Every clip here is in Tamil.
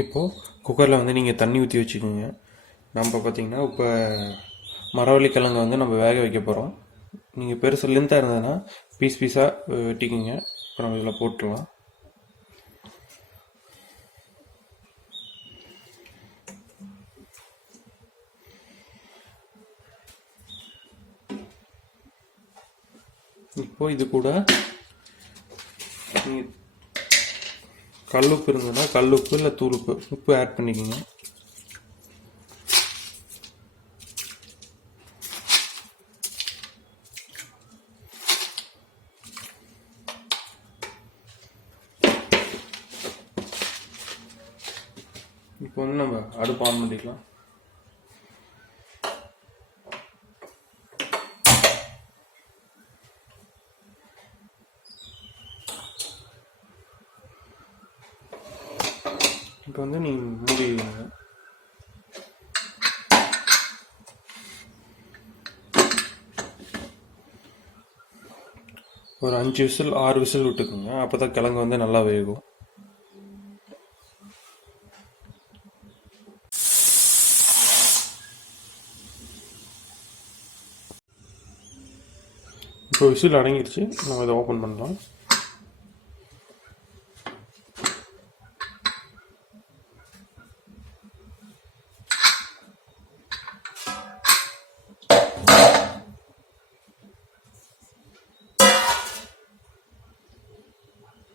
இப்போது குக்கரில் வந்து நீங்கள் தண்ணி ஊற்றி வச்சுக்கோங்க. நம்ம பார்த்திங்கன்னா இப்போ மரவள்ளி கிழங்கு வந்து நம்ம வேக வைக்க போகிறோம். நீங்கள் பெருசு லென்த்தாக இருந்ததுன்னா பீஸ் பீஸாக வெட்டிக்குங்க. அப்புறம் இதில் போட்டுடலாம். இப்போ இது கூட நீங்கள் கல்லுப்பு இருந்ததுன்னா கல்லுப்பு இல்லை உப்பு ஆட் பண்ணிக்கோங்க. இப்போ வந்து நம்ம அடுப்பு ஆன் பண்ணிக்கலாம். இப்போ வந்து நீங்கள் மூடி வைங்க. ஒரு 5 விசில் 6 விசில் விட்டுக்குங்க. அப்போ தான் கிழங்கு வந்து நல்லா வேகும். இப்போ விசில் அடங்கிடுச்சு. நம்ம இதை ஓப்பன் பண்ணலாம்.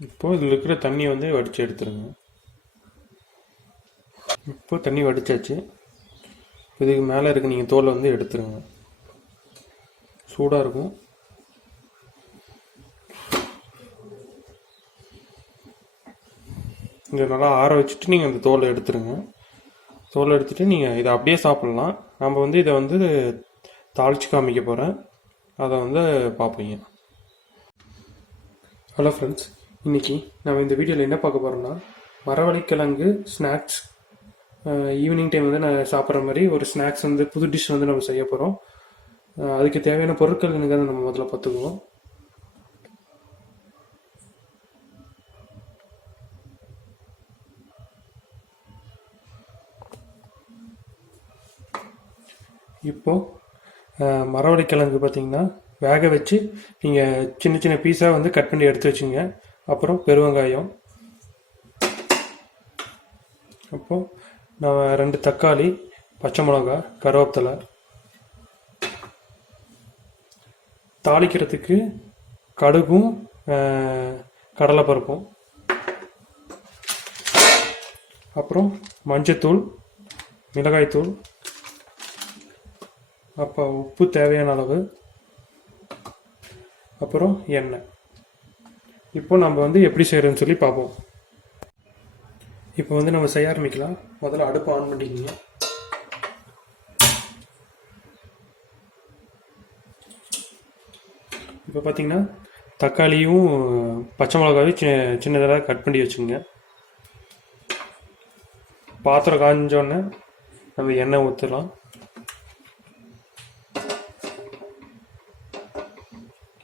இப்போ இதில் இருக்கிற தண்ணி வந்து வடித்து எடுத்துருங்க. இப்போ தண்ணி வடித்தாச்சு. இதுக்கு மேலே இருக்க நீங்கள் தோலை வந்து எடுத்துருங்க. சூடாக இருக்கும். இங்கே நல்லா ஆற வச்சுட்டு நீங்கள் அந்த தோலை எடுத்துருங்க. தோலை எடுத்துகிட்டு நீங்கள் இதை அப்படியே சாப்பிட்லாம். நம்ம வந்து இதை வந்து தாளித்து காமிக்க போகிறேன். அதை வந்து பார்ப்பீங்க. ஹலோ ஃப்ரெண்ட்ஸ், இன்றைக்கி நம்ம இந்த வீடியோவில் என்ன பார்க்க போகிறோம்னா மரவள்ளி கிழங்கு ஸ்நாக்ஸ். ஈவினிங் டைம் வந்து நான் சாப்பிட்ற மாதிரி ஒரு ஸ்நாக்ஸ் வந்து புது டிஷ் வந்து நம்ம செய்ய போகிறோம். அதுக்கு தேவையான பொருட்கள் எனக்கு நம்ம முதல்ல பார்த்துக்குவோம். இப்போது மரவள்ளி கிழங்கு பார்த்திங்கன்னா வேக வச்சு நீங்கள் சின்ன சின்ன பீஸாக வந்து கட் பண்ணி எடுத்து வச்சுங்க. அப்புறம் பெருவெங்காயம், அப்போது நான் 2 தக்காளி, பச்சை மிளகா, கருவேப்பிலை, தாளிக்கிறதுக்கு கடுகும் கடலைப்பருப்பும், அப்புறம் மஞ்சத்தூள், மிளகாய்த்தூள், அப்போ உப்பு தேவையான அளவு, அப்புறம் எண்ணெய். இப்போ நம்ம வந்து எப்படி செய்கிறோன்னு சொல்லி பார்ப்போம். இப்போ வந்து நம்ம செய்ய ஆரம்பிக்கலாம். முதல்ல அடுப்பு ஆன் பண்ணிக்கோங்க. இப்போ பார்த்தீங்கன்னா தக்காளியும் பச்சை மிளகாயும் சின்னதாக கட் பண்ணி வச்சுங்க. பாத்திரம் காஞ்சோடனே நம்ம எண்ணெய் ஊற்றலாம்.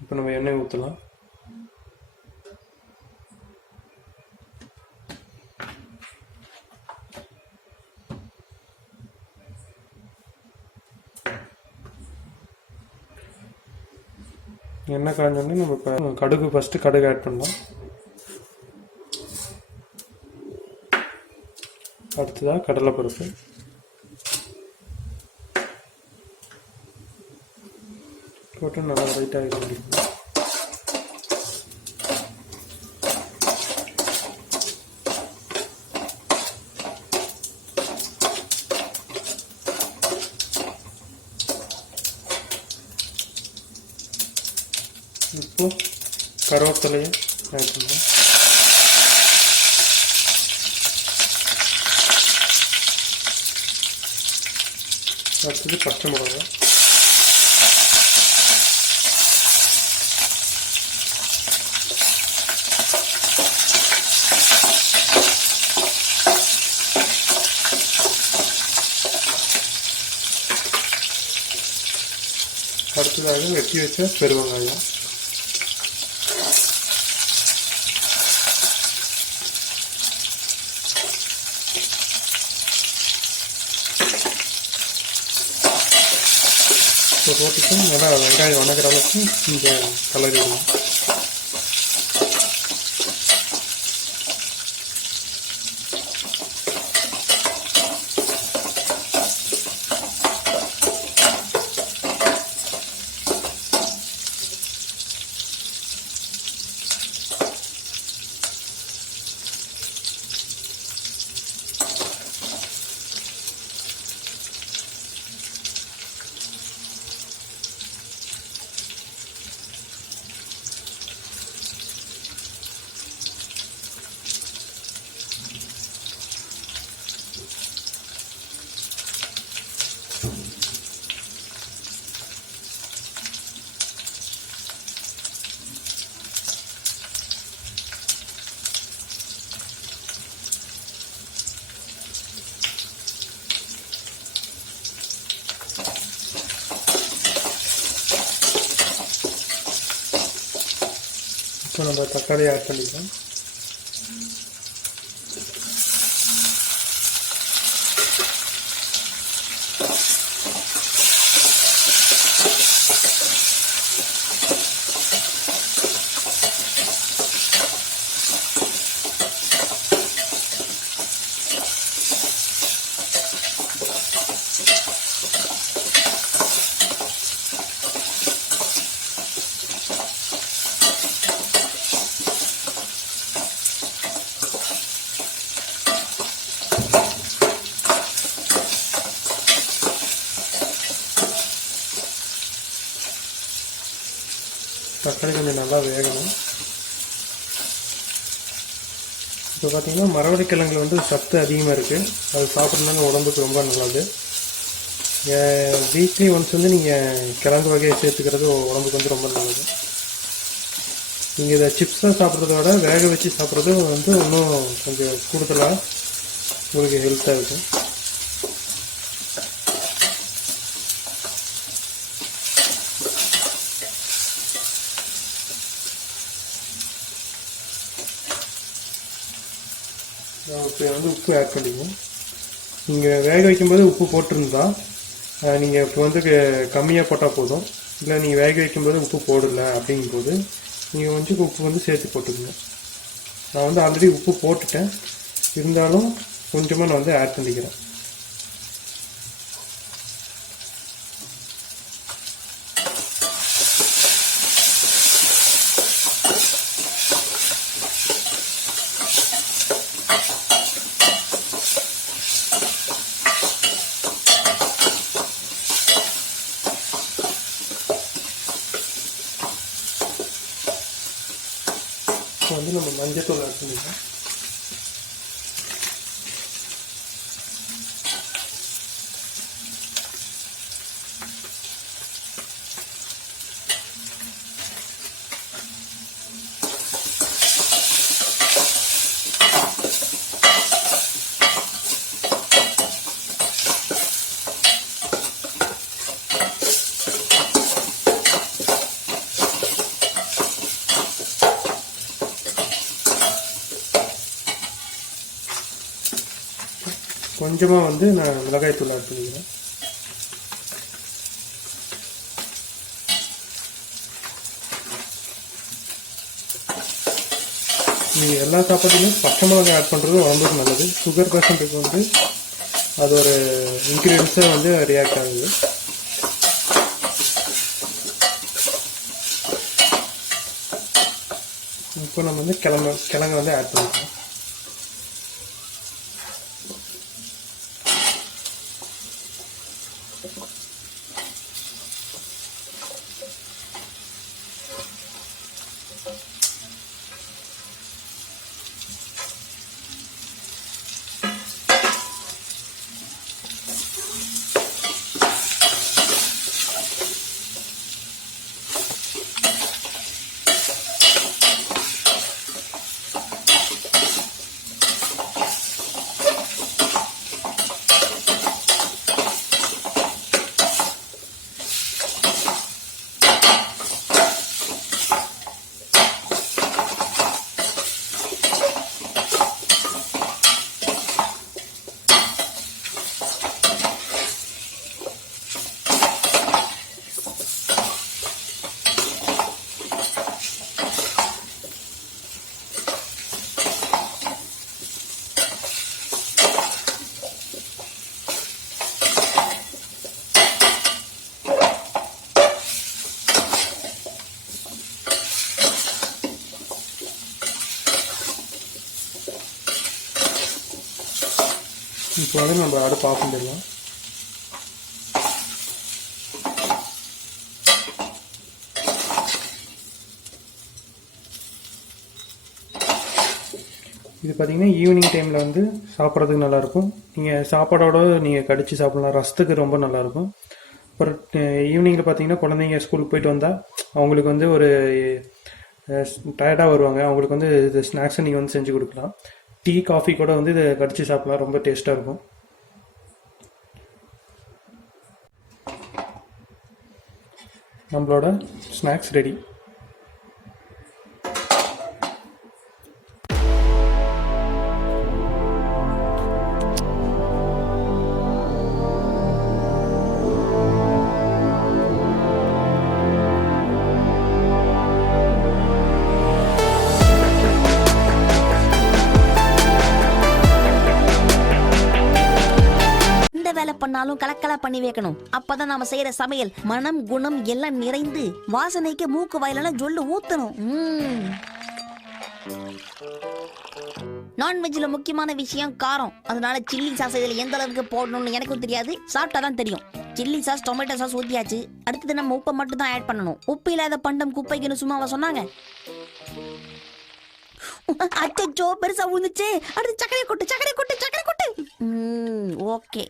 இப்போ நம்ம எண்ணெய் ஊற்றலாம். எண்ணெய் காஞ்சோடனே நம்ம இப்போ கடுகு ஃபஸ்ட்டு கடுகு ஆட் பண்ணலாம். அடுத்ததாக கடலைப்பருப்பு, போட்டு நல்லா லைட்டாக இது பண்ணிக்கணும். இப்போ கருவேப்பிலையை ஆட் பண்ணலாம். அடுத்தது பச்சை மிளகா, அடுத்ததாக வெட்டி வச்ச பெருவெங்காயம், இப்போ போட்டுட்டு நல்லா வெங்காயம் வணங்குற அளவுக்கு கொஞ்சம் கலரிடணும். இப்போ நம்ம தக்காளி ஆட் பண்ணிக்கலாம். தக்காளி கொஞ்சம் நல்லா வேகணும். இப்போ பார்த்தீங்கன்னா மரவள்ளி கிழங்குல வந்து சத்து அதிகமாக இருக்குது. அது சாப்பிட்றதுனால உடம்புக்கு ரொம்ப நல்லது. வீக்லி ஒன்ஸ் வந்து நீங்கள் கிழங்கு வகையை சேர்த்துக்கிறது உடம்புக்கு வந்து ரொம்ப நல்லது. நீங்கள் இதை சிப்ஸாக சாப்பிட்றத விட வேக வச்சு சாப்பிட்றது வந்து இன்னும் கொஞ்சம் கூடுதலாக உங்களுக்கு ஹெல்த்தாக இருக்கும். இப்போ வந்து உப்பு ஆட் பண்ணிக்கணும். நீங்கள் வேக வைக்கும்போது உப்பு போட்டிருந்தா நீங்கள் இப்போ வந்து கம்மியாக போட்டால் போதும். இல்லை நீங்கள் வேக வைக்கும்போது உப்பு போடலை அப்படிங்கும்போது நீங்கள் கொஞ்சம் உப்பு வந்து சேர்த்து போட்டுக்கோங்க. நான் வந்து ஆல்ரெடி உப்பு போட்டுட்டேன், இருந்தாலும் கொஞ்சமாக நான் வந்து ஆட் பண்ணிக்கிறேன். இப்போ வந்து நம்ம மஞ்சத்தூள் ஆட் பண்ணிக்கலாம். கொஞ்சமாக வந்து நான் மிளகாய்த்தூள் ஆட் பண்ணிக்கிறேன். நீங்கள் எல்லா சாப்பாட்டுலையுமே பச்சை மிளகாய் ஆட் பண்ணுறது உடம்புக்கு நல்லது. சுகர் பேஷண்ட்டுக்கு வந்து அது ஒரு இன்க்ரீடியன்ஸாக வந்து ரியாக்ட் ஆகுது. இப்போ நம்ம வந்து கிழங்கு வந்து ஆட் பண்ணிக்கலாம். இப்போ வந்து நம்ம அடுப்பு ஆஃப் பண்ணிடலாம். இது பார்த்தீங்கன்னா ஈவினிங் டைமில் வந்து சாப்பிட்றதுக்கு நல்லாயிருக்கும். நீங்கள் சாப்பாடோட நீங்கள் கடித்து சாப்பிட்லாம். ரசத்துக்கு ரொம்ப நல்லாயிருக்கும். அப்புறம் ஈவினிங்கில் பார்த்தீங்கன்னா குழந்தைங்க ஸ்கூலுக்கு போயிட்டு வந்தால் அவங்களுக்கு வந்து ஒரு டயர்டாக வருவாங்க. அவங்களுக்கு வந்து இது ஸ்நாக்ஸை நீங்கள் வந்து செஞ்சு கொடுக்கலாம். டீ காஃபி கூட வந்து இதை கடிச்சு சாப்பிடலாம். ரொம்ப டேஸ்ட்டாக இருக்கும். நம்மளோட ஸ்நாக்ஸ் ரெடி. வேலை பண்ணாலும் கலக்கலா பண்ணி வைக்கணும். அப்பதான் நாம செய்யற சமையல் மனம் குணம் எல்லாம் நிறைந்து வாசனைக்கு மூக்கு வாயிலான ஜொல்லு ஊத்தணும். நான்வெஜ்ல முக்கியமான விஷயம் காரம். அதனால சில்லி சாஸ் இதுல எந்த அளவுக்கு போடணும்னு எனக்கும் தெரியாது, சாப்பிட்டாதான் தெரியும். சில்லி சாஸ் டொமேட்டோ சாஸ் ஊத்தியாச்சு. அடுத்தது நம்ம உப்பை மட்டும் தான் ஆட் பண்ணணும். உப்பு இல்லாத பண்டம் குப்பைக்குன்னு சும்மாவா சொன்னாங்க? அச்சோ பெருசா விழுந்துச்சு. அடுத்து சக்கரை கொட்டு. ஓகே.